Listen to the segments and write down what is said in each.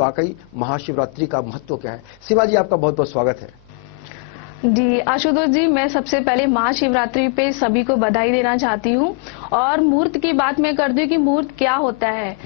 वाकई महाशिवरात्रि का महत्व क्या है। शिवा जी, आपका बहुत बहुत स्वागत है। जी आशुतोष जी, मैं सबसे पहले महाशिवरात्रि पे सभी को बधाई देना चाहती हूँ। और मुहूर्त की बात मैं करती हूँ कि मुहूर्त क्या होता है।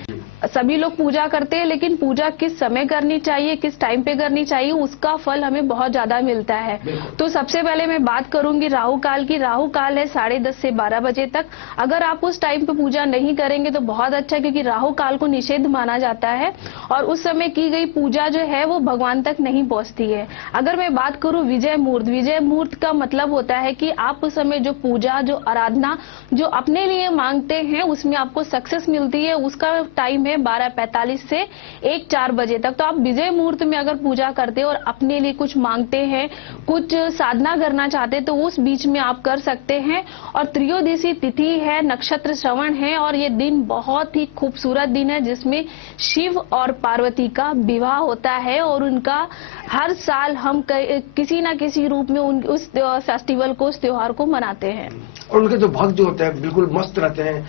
सभी लोग पूजा करते हैं, लेकिन पूजा किस समय करनी चाहिए, किस टाइम पे करनी चाहिए, उसका फल हमें बहुत ज्यादा मिलता है। तो सबसे पहले मैं बात करूंगी राहु काल की। राहु काल है 10:30 से 12 बजे तक। अगर आप उस टाइम पे पूजा नहीं करेंगे तो बहुत अच्छा, क्योंकि राहु काल को निषेध माना जाता है और उस समय की गई पूजा जो है वो भगवान तक नहीं पहुंचती है। अगर मैं बात करूं विजय मुहूर्त का मतलब होता है कि आप उस समय जो पूजा, जो आराधना, जो अपने लिए मांगते हैं उसमें आपको सक्सेस मिलती है। उसका टाइम है 12:45 से 1-4 बजे तक। तो आप विजय मुहूर्त में अगर पूजा करते हैं और अपने लिए कुछ मांगते हैं, कुछ साधना करना चाहते हैं, तो उस बीच में आप कर सकते हैं। और त्रयोदशी तिथि है, नक्षत्र श्रवण है और ये दिन बहुत ही खूबसूरत दिन है जिसमें शिव और पार्वती का विवाह होता है और उनका हर साल हम किसी ना किसी रूप में उस फेस्टिवल को, उस त्योहार को मनाते हैं। और उनके जो भक्त जो होते हैं बिल्कुल मस्त रहते हैं,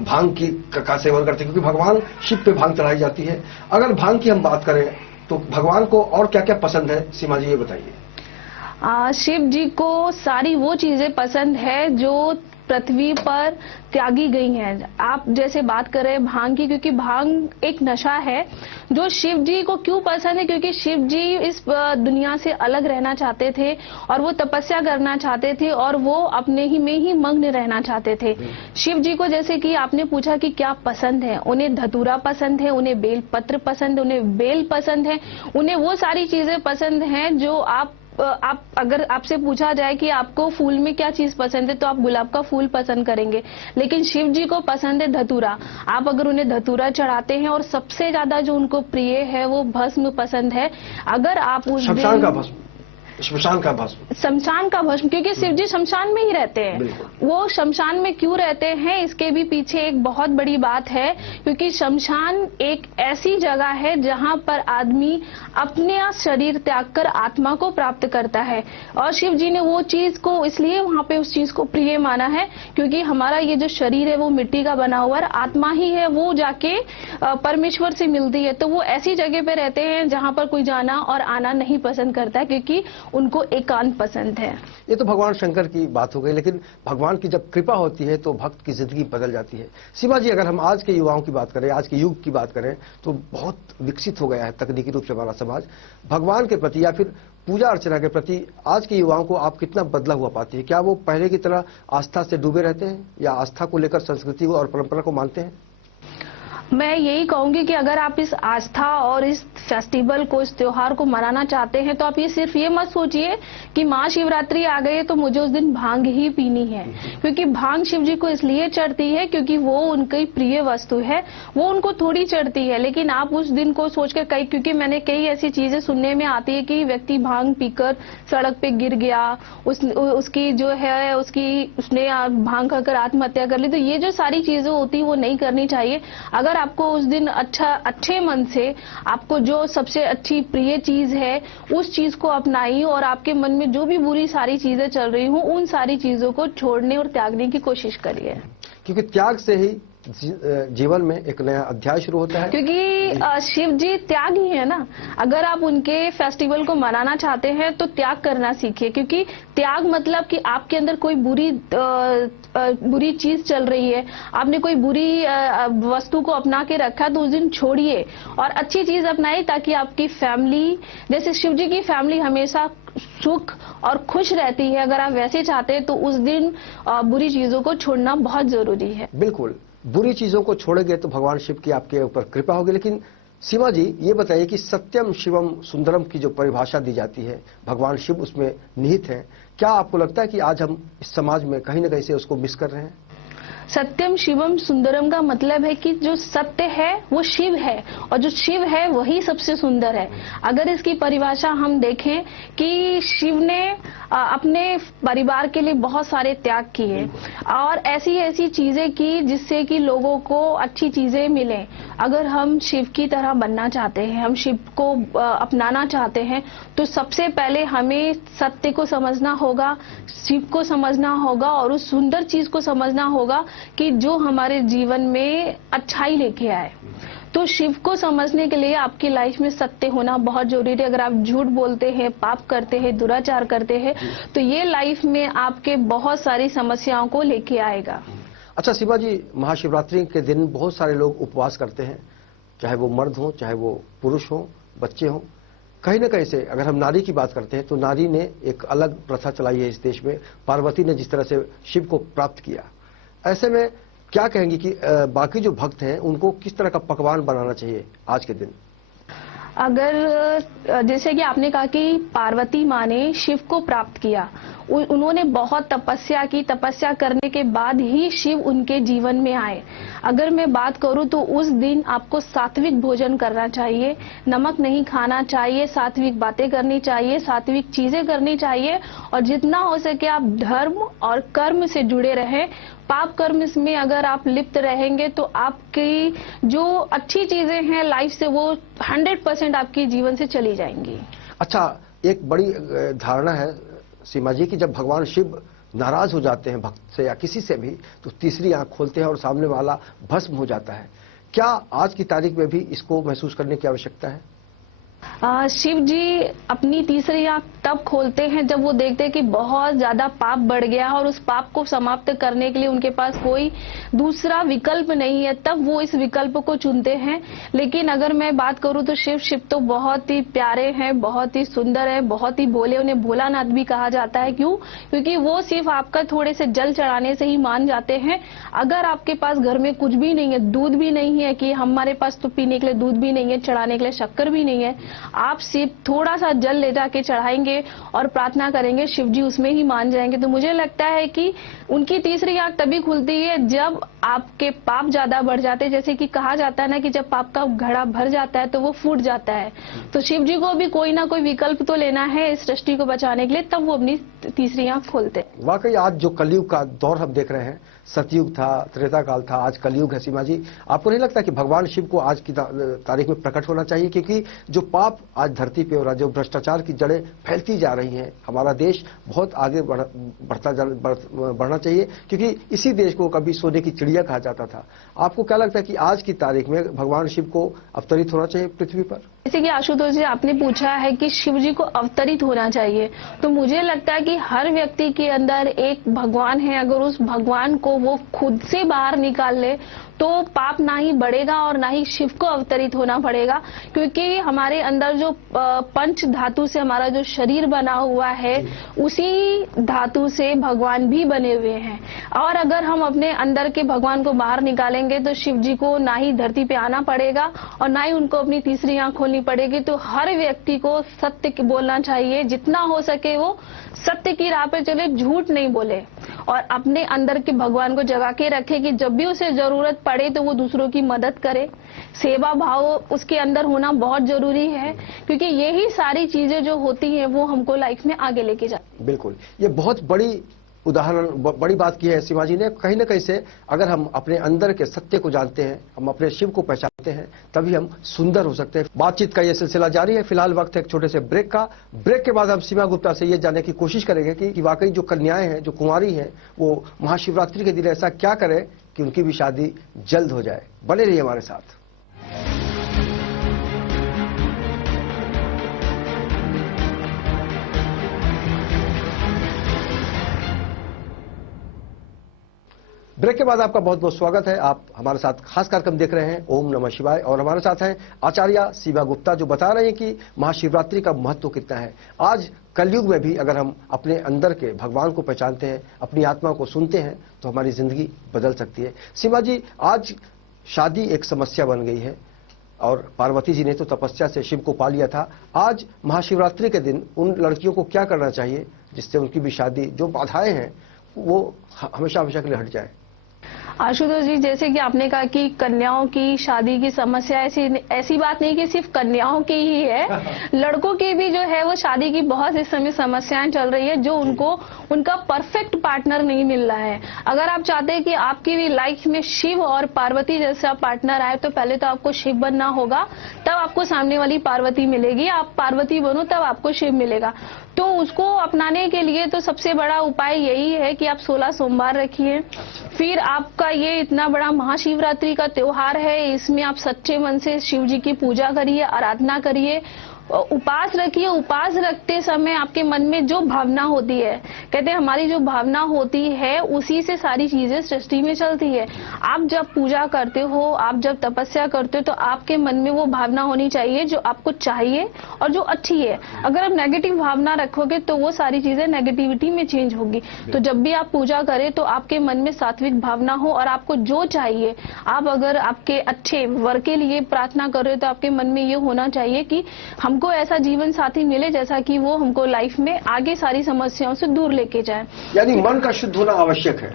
भांग की का सेवन करते हैं, क्योंकि भगवान शिव पे भांग चढ़ाई जाती है। अगर भांग की हम बात करें तो भगवान को और क्या क्या पसंद है, सीमा जी ये बताइए। शिव जी को सारी वो चीजें पसंद है जो पृथ्वी पर त्यागी गई हैं। आप जैसे बात कर रहे हैं भांग की, क्योंकि भांग एक नशा है जो शिव जी को क्यों पसंद है, क्योंकि शिव जी इस दुनिया से अलग रहना चाहते थे और वो तपस्या करना चाहते थे और वो अपने ही में ही मग्न रहना चाहते थे। शिव जी को, जैसे कि आपने पूछा कि क्या पसंद है, उन्हें धतूरा पसंद है, उन्हें बेल पत्र पसंद है, उन्हें बेल पसंद है, उन्हें वो सारी चीजें पसंद हैं जो आप अगर आपसे पूछा जाए कि आपको फूल में क्या चीज पसंद है तो आप गुलाब का फूल पसंद करेंगे। लेकिन शिव जी को पसंद है धतूरा। आप अगर उन्हें धतूरा चढ़ाते हैं और सबसे ज्यादा जो उनको प्रिय है वो भस्म पसंद है। अगर आप उस शमशान का भस्म, शमशान का भस्म, क्योंकि शिव जी शमशान में ही रहते हैं। वो शमशान में क्यों रहते हैं, इसके भी पीछे एक बहुत बड़ी बात है, क्योंकि शमशान एक ऐसी जगह है जहां पर आदमी अपने शरीर त्याग कर आत्मा को प्राप्त करता है। और शिव जी ने वो चीज को इसलिए वहां पे उस चीज को प्रिय माना है, क्योंकि हमारा ये जो शरीर है वो मिट्टी का बना हुआ है, आत्मा ही है वो जाके परमेश्वर से मिलती है। तो वो ऐसी जगह पे रहते हैं जहां पर कोई जाना और आना नहीं पसंद करता है, क्योंकि उनको एकांत पसंद है। ये तो भगवान शंकर की बात हो गई, लेकिन भगवान की जब कृपा होती है तो भक्त की जिंदगी बदल जाती है। सीमा जी, अगर हम आज के युवाओं की बात करें, आज के युग की बात करें, तो बहुत विकसित हो गया है तकनीकी रूप से हमारा समाज। भगवान के प्रति या फिर पूजा अर्चना के प्रति आज के युवाओं को आप कितना बदला हुआ पाती है? क्या वो पहले की तरह आस्था से डूबे रहते हैं या आस्था को लेकर संस्कृति और परंपरा को मानते हैं? मैं यही कहूंगी कि अगर आप इस आस्था और इस फेस्टिवल को, इस त्योहार को मनाना चाहते हैं तो आप ये सिर्फ ये मत सोचिए कि महाशिवरात्रि आ गई है तो मुझे उस दिन भांग ही पीनी है। क्योंकि भांग शिव जी को इसलिए चढ़ती है क्योंकि वो उनकी प्रिय वस्तु है, वो उनको थोड़ी चढ़ती है। लेकिन आप उस दिन को सोचकर क्योंकि मैंने कई ऐसी चीजें सुनने में आती है कि व्यक्ति भांग पीकर सड़क पे गिर गया, उसकी जो है उसने भांग खाकर आत्महत्या कर ली। तो ये जो सारी चीजें होती है वो नहीं करनी चाहिए। अगर आपको उस दिन अच्छे मन से आपको जो सबसे अच्छी प्रिय चीज है उस चीज को अपनाइए और आपके मन में जो भी बुरी सारी चीजें चल रही हो उन सारी चीजों को छोड़ने और त्यागने की कोशिश करिए, क्योंकि त्याग से ही जीवन में एक नया अध्याय शुरू होता है। क्योंकि शिव जी त्याग ही है ना। अगर आप उनके फेस्टिवल को मनाना चाहते हैं तो त्याग करना सीखिए, क्योंकि त्याग मतलब कि आपके अंदर कोई बुरी चीज चल रही है, आपने कोई बुरी वस्तु को अपना के रखा तो उस दिन छोड़िए और अच्छी चीज अपनाइए, ताकि आपकी फैमिली, जैसे शिव जी की फैमिली हमेशा सुख और खुश रहती है, अगर आप वैसे चाहते हैं तो उस दिन बुरी चीजों को छोड़ना बहुत जरूरी है। बिल्कुल, बुरी चीजों को छोड़ेंगे तो भगवान शिव की आपके ऊपर कृपा होगी। लेकिन सीमा जी ये बताइए कि सत्यम शिवम सुंदरम की जो परिभाषा दी जाती है, भगवान शिव उसमें निहित है। क्या आपको लगता है कि आज हम इस समाज में कहीं ना कहीं से उसको मिस कर रहे हैं? सत्यम शिवम सुंदरम का मतलब है कि जो सत्य है वो शिव है और जो शिव है वही सबसे सुंदर है। अगर इसकी परिभाषा हम देखें कि शिव ने अपने परिवार के लिए बहुत सारे त्याग किए और ऐसी ऐसी चीजें की जिससे कि लोगों को अच्छी चीजें मिले। अगर हम शिव की तरह बनना चाहते हैं, हम शिव को अपनाना चाहते हैं, तो सबसे पहले हमें सत्य को समझना होगा, शिव को समझना होगा और उस सुंदर चीज को समझना होगा कि जो हमारे जीवन में अच्छाई लेके आए। तो शिव को समझने के लिए आपकी लाइफ में सत्य होना बहुत जरूरी है। अगर आप झूठ बोलते हैं, पाप करते हैं, दुराचार करते हैं, तो ये लाइफ में आपके बहुत सारी समस्याओं को लेके आएगा। अच्छा सीमा जी, महाशिवरात्रि के दिन बहुत सारे लोग उपवास करते हैं, चाहे वो मर्द हो, चाहे वो पुरुष हो, बच्चे हो। कहीं ना कहीं से अगर हम नारी की बात करते हैं तो नारी ने एक अलग प्रथा चलाई है इस देश में। पार्वती ने जिस तरह से शिव को प्राप्त किया, ऐसे में क्या कहेंगी कि बाकी जो भक्त हैं उनको किस तरह का पकवान बनाना चाहिए आज के दिन? अगर जैसे कि आपने कहा कि पार्वती माँ ने शिव को प्राप्त किया, उन्होंने बहुत तपस्या की, तपस्या करने के बाद ही शिव उनके जीवन में आए। अगर मैं बात करूं तो उस दिन आपको सात्विक भोजन करना चाहिए, नमक नहीं खाना चाहिए, सात्विक बातें करनी चाहिए, सात्विक चीजें करनी चाहिए, और जितना हो सके आप धर्म और कर्म से जुड़े रहें। पाप कर्म में अगर आप लिप्त रहेंगे तो आपकी जो अच्छी चीजें हैं लाइफ से वो 100% आपके जीवन से चली जाएंगी। अच्छा, एक बड़ी धारणा है सीमा जी कि जब भगवान शिव नाराज हो जाते हैं भक्त से या किसी से भी, तो तीसरी आंख खोलते हैं और सामने वाला भस्म हो जाता है। क्या आज की तारीख में भी इसको महसूस करने की आवश्यकता है? शिव जी अपनी तीसरी आंख तब खोलते हैं जब वो देखते हैं कि बहुत ज्यादा पाप बढ़ गया और उस पाप को समाप्त करने के लिए उनके पास कोई दूसरा विकल्प नहीं है, तब वो इस विकल्प को चुनते हैं। लेकिन अगर मैं बात करूं तो शिव तो बहुत ही प्यारे हैं, बहुत ही सुंदर है, बहुत ही भोले, उन्हें भोलानाथ भी कहा जाता है। क्यों? क्योंकि वो सिर्फ आपका थोड़े से जल चढ़ाने से ही मान जाते हैं। अगर आपके पास घर में कुछ भी नहीं है, दूध भी नहीं है, कि हमारे पास तो पीने के लिए दूध भी नहीं है, चढ़ाने के लिए शक्कर भी नहीं है, आप सिर्फ थोड़ा सा जल ले जाके चढ़ाएंगे और प्रार्थना करेंगे, शिव जी उसमें ही मान जाएंगे। तो मुझे लगता है कि उनकी तीसरी आंख तभी खुलती है जब आपके पाप ज्यादा बढ़ जाते हैं। जैसे कि कहा जाता है ना कि जब पाप का घड़ा भर जाता है तो वो फूट जाता है। तो शिव जी को भी कोई ना कोई विकल्प तो लेना है इस सृष्टि को बचाने के लिए, तब वो अपनी तीसरी आंख खोलते हैं। वाकई आज जो कलयुग का दौर हम देख रहे हैं, सतयुग था, त्रेता काल था, आज कलयुग है। सीमा जी, आपको नहीं लगता कि भगवान शिव को आज की तारीख में प्रकट होना चाहिए? क्योंकि जो पाप आज धरती पे हो रहा है, जो भ्रष्टाचार की जड़ें फैलती जा रही हैं, हमारा देश बहुत आगे बढ़ना चाहिए, क्योंकि इसी देश को कभी सोने की चिड़िया कहा जाता था। आपको क्या लगता है कि आज की तारीख में भगवान शिव को अवतरित होना चाहिए पृथ्वी पर? जैसे कि आशुतोष जी आपने पूछा है कि शिव जी को अवतरित होना चाहिए, तो मुझे लगता है कि हर व्यक्ति के अंदर एक भगवान है। अगर उस भगवान को वो खुद से बाहर निकाल ले तो पाप ना ही बढ़ेगा और ना ही शिव को अवतरित होना पड़ेगा। क्योंकि हमारे अंदर जो पंच धातु से हमारा जो शरीर बना हुआ है, उसी धातु से भगवान भी बने हुए हैं। और अगर हम अपने अंदर के भगवान को बाहर निकालेंगे तो शिव जी को ना ही धरती पे आना पड़ेगा और ना ही उनको अपनी तीसरी आंख खोलनी पड़ेगी। तो हर व्यक्ति को सत्य बोलना चाहिए, जितना हो सके वो सत्य की राह पे चले, झूठ नहीं बोले, और अपने अंदर के भगवान को जगा के रखे कि जब भी उसे जरूरत पड़े तो वो दूसरों की मदद करे। सेवा भाव उसके अंदर होना बहुत जरूरी है, क्योंकि यही सारी चीजें जो होती हैं वो हमको लाइफ में आगे लेके जाती। बिल्कुल, ये बहुत बड़ी उदाहरण, बड़ी बात की है सीमा जी ने। कहीं ना कहीं से अगर हम अपने अंदर के सत्य को जानते हैं, हम अपने शिव को पहचानते हैं, तभी हम सुंदर हो सकते हैं। बातचीत का ये सिलसिला जारी है। फिलहाल वक्त है एक छोटे से ब्रेक का। ब्रेक के बाद हम सीमा गुप्ता से ये जानने की कोशिश करेंगे कि वाकई जो कन्याएं हैं, जो कुंवारी हैं, वो महाशिवरात्रि के दिन ऐसा क्या करें कि उनकी भी शादी जल्द हो जाए। बने रहिए हमारे साथ। ब्रेक के बाद आपका बहुत बहुत स्वागत है। आप हमारे साथ खास कार्यक्रम देख रहे हैं, ओम नमः शिवाय, और हमारे साथ हैं आचार्य सीमा गुप्ता, जो बता रहे हैं कि महाशिवरात्रि का महत्व कितना है। आज कलयुग में भी अगर हम अपने अंदर के भगवान को पहचानते हैं, अपनी आत्मा को सुनते हैं, तो हमारी जिंदगी बदल सकती है। सीमा जी, आज शादी एक समस्या बन गई है और पार्वती जी ने तो तपस्या से शिव को पा लिया था। आज महाशिवरात्रि के दिन उन लड़कियों को क्या करना चाहिए जिससे उनकी भी शादी, जो बाधाएं हैं, वो हमेशा हमेशा के लिए हट जाए? आशुतोष जी, जैसे कि आपने कहा कि कन्याओं की शादी की समस्या ऐसी बात नहीं कि सिर्फ कन्याओं की ही है, लड़कों की भी जो है वो शादी की बहुत इस समय समस्याएं चल रही है, जो उनको उनका परफेक्ट पार्टनर नहीं मिल रहा है। अगर आप चाहते हैं कि आपकी भी लाइफ में शिव और पार्वती जैसा पार्टनर आए, तो पहले तो आपको शिव बनना होगा, तब आपको सामने वाली पार्वती मिलेगी। आप पार्वती बनो तब आपको शिव मिलेगा। तो उसको अपनाने के लिए तो सबसे बड़ा उपाय यही है कि आप 16 सोमवार रखिए। फिर आपका का ये इतना बड़ा महाशिवरात्रि का त्योहार है, इसमें आप सच्चे मन से शिव जी की पूजा करिए, आराधना करिए, उपास रखिए। उपास रखते समय आपके मन में जो भावना होती है, कहते हैं हमारी जो भावना होती है उसी से सारी चीजें सृष्टि में चलती है। आप जब पूजा करते हो, आप जब तपस्या करते हो, तो आपके मन में वो भावना होनी चाहिए जो आपको चाहिए और जो अच्छी है। अगर आप नेगेटिव भावना रखोगे तो वो सारी चीजें नेगेटिविटी में चेंज होगी। तो जब भी आप पूजा करें तो आपके मन में सात्विक भावना हो और आपको जो चाहिए, आप अगर आपके अच्छे वर के लिए प्रार्थना कर रहे हो तो आपके मन में ये होना चाहिए कि हमको ऐसा जीवन साथी मिले जैसा कि वो हमको लाइफ में आगे सारी समस्याओं से दूर लेके जाए। यानी मन का शुद्ध होना आवश्यक है।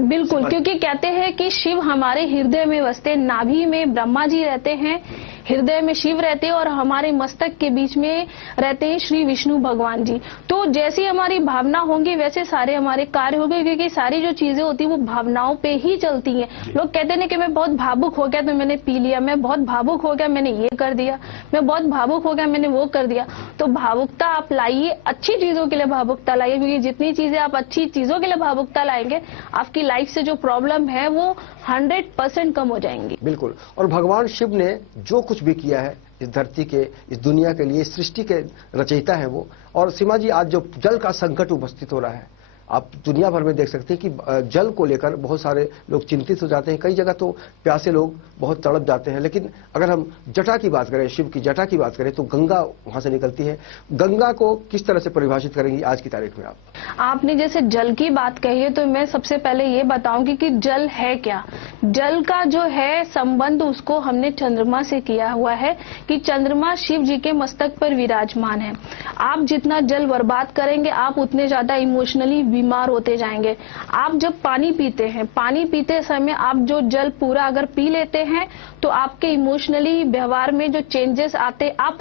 बिल्कुल, क्योंकि कहते हैं कि शिव हमारे हृदय में बसते, नाभि में ब्रह्मा जी रहते हैं, हृदय में शिव रहते हैं और हमारे मस्तक के बीच में रहते हैं श्री विष्णु भगवान जी। तो जैसी हमारी भावना होंगी वैसे सारे हमारे कार्य होंगे, क्योंकि सारी जो चीजें होती है वो भावनाओं पे ही चलती हैं। लोग कहते हैं कि मैं बहुत भावुक हो गया तो मैंने पी लिया, मैं बहुत भावुक हो गया मैंने ये कर दिया, मैं बहुत भावुक हो गया मैंने वो कर दिया। तो भावुकता आप लाइए, अच्छी चीजों के लिए भावुकता लाइए, क्योंकि जितनी चीजें आप अच्छी चीजों के लिए भावुकता लाएंगे आपकी लाइफ से जो प्रॉब्लम है वो 100% कम हो जाएंगी। बिल्कुल। और भगवान शिव ने जो कुछ भी किया है इस धरती के, इस दुनिया के लिए, सृष्टि के रचयिता है वो। और सीमा जी, आज जो जल का संकट उपस्थित हो रहा है, आप दुनिया भर में देख सकते हैं कि जल को लेकर बहुत सारे लोग चिंतित हो जाते हैं। कई जगह तो प्यासे लोग बहुत तड़प जाते हैं। लेकिन अगर हम जटा की बात करें, शिव की जटा की बात करें, तो गंगा वहां से निकलती है। गंगा को किस तरह से परिभाषित करेंगी आज की तारीख में आप? आपने जैसे जल की बात कही है तो मैं सबसे पहले ये बताऊंगी कि जल है क्या। जल का जो है संबंध उसको हमने चंद्रमा से किया हुआ है कि चंद्रमा शिव जी के मस्तक पर विराजमान है। आप जितना जल बर्बाद करेंगे आप उतने ज्यादा इमोशनली बीमार होते जाएंगे। आप जब पानी पीते हैं, पानी पीते समय आप जो जल पूरा अगर पी लेते हैं तो आपके इमोशनली व्यवहार में जो चेंजेस आते आप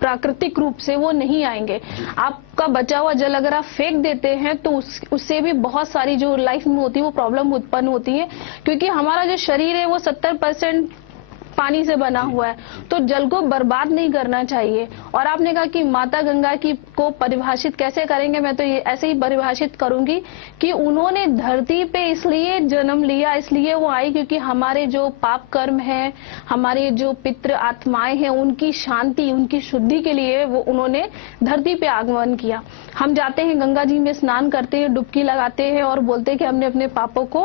प्राकृतिक रूप से वो नहीं आएंगे। आपका बचा हुआ जल अगर आप फेंक देते हैं तो उससे भी बहुत सारी जो लाइफ में होती है वो प्रॉब्लम उत्पन्न होती है, क्योंकि हमारा जो शरीर है वो 70% पानी से बना हुआ है। तो जल को बर्बाद नहीं करना चाहिए। और आपने कहा कि माता गंगा की को परिभाषित कैसे करेंगे, मैं तो ये ऐसे ही परिभाषित करूंगी कि उन्होंने धरती पे इसलिए जन्म लिया, इसलिए वो आई क्योंकि हमारे जो पाप कर्म है, हमारे जो पितृ आत्माएं हैं, उनकी शांति, उनकी शुद्धि के लिए वो उन्होंने धरती पे आगमन किया। हम जाते हैं गंगा जी में स्नान करते हैं, डुबकी लगाते हैं और बोलते हैं कि हमने अपने पापों को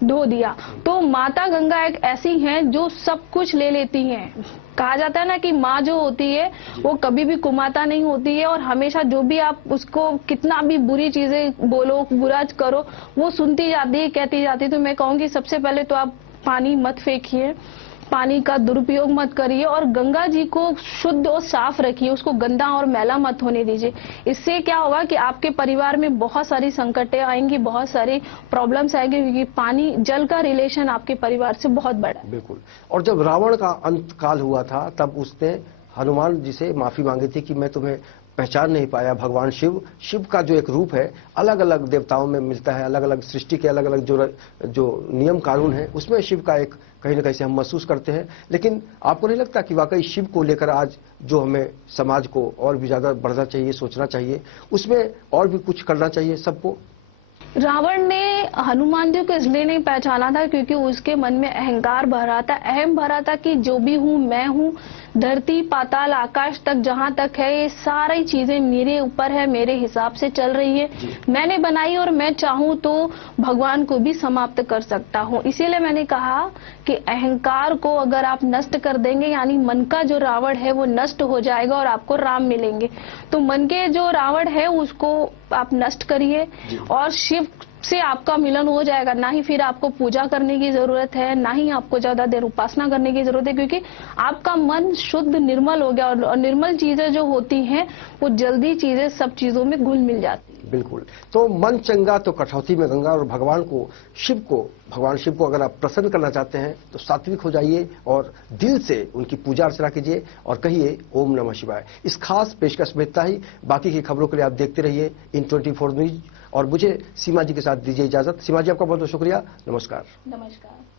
धो दिया। तो माता गंगा एक ऐसी हैं जो सब कुछ ले लेती हैं। कहा जाता है ना कि माँ जो होती है वो कभी भी कुमाता नहीं होती है और हमेशा जो भी आप उसको कितना भी बुरी चीजें बोलो, बुरा करो, वो सुनती जाती है, कहती जाती है। तो मैं कहूँगी सबसे पहले तो आप पानी मत फेंकिए, पानी का दुरुपयोग मत करिए और गंगा जी को शुद्ध और साफ रखिए, उसको गंदा और मैला मत होने दीजिए। इससे क्या होगा कि आपके परिवार में बहुत सारी संकटें आएंगी, बहुत सारी प्रॉब्लम्स आएंगी, क्योंकि पानी जल का रिलेशन आपके परिवार से बहुत बड़ा है। बिल्कुल। और जब रावण का अंत काल हुआ था तब उसने हनुमान जी से माफी मांगी थी कि मैं तुम्हें पहचान नहीं पाया। भगवान शिव का जो एक रूप है अलग अलग देवताओं में मिलता है, अलग अलग सृष्टि के अलग अलग जो नियम कानून है उसमें शिव का एक कहीं ना कहीं से हम महसूस करते हैं। लेकिन आपको नहीं लगता कि वाकई शिव को लेकर आज जो हमें समाज को और भी ज्यादा बढ़ना चाहिए, सोचना चाहिए, उसमें और भी कुछ करना चाहिए सबको? रावण ने हनुमान जी को इसलिए नहीं पहचाना था क्योंकि उसके मन में अहंकार भरा था, अहम भरा था कि जो भी हूँ मैं हूँ, धरती पाताल आकाश तक जहाँ तक है ये सारी चीजें मेरे ऊपर है, मेरे हिसाब से चल रही है, मैंने बनाई और मैं चाहूँ तो भगवान को भी समाप्त कर सकता हूँ। इसीलिए मैंने कहा कि अहंकार को अगर आप नष्ट कर देंगे यानी मन का जो रावण है वो नष्ट हो जाएगा और आपको राम मिलेंगे। तो मन के जो रावण है उसको आप नष्ट करिए और शिव से आपका मिलन हो जाएगा। ना ही फिर आपको पूजा करने की जरूरत है, ना ही आपको ज्यादा देर उपासना करने की जरूरत है, क्योंकि आपका मन शुद्ध निर्मल हो गया और निर्मल चीजें जो होती हैं वो जल्दी चीजें सब चीजों में घुल मिल जाती है। बिल्कुल। तो मन चंगा तो कठौती में गंगा। और भगवान शिव को अगर आप प्रसन्न करना चाहते हैं तो सात्विक हो जाइए और दिल से उनकी पूजा अर्चना कीजिए और कहिए ओम नमः शिवाय। इस खास पेशकश में इतना ही। बाकी की खबरों के लिए आप देखते रहिए IN24 न्यूज और मुझे सीमा जी के साथ दीजिए इजाजत। सीमा जी, आपका बहुत बहुत शुक्रिया। नमस्कार। नमस्कार।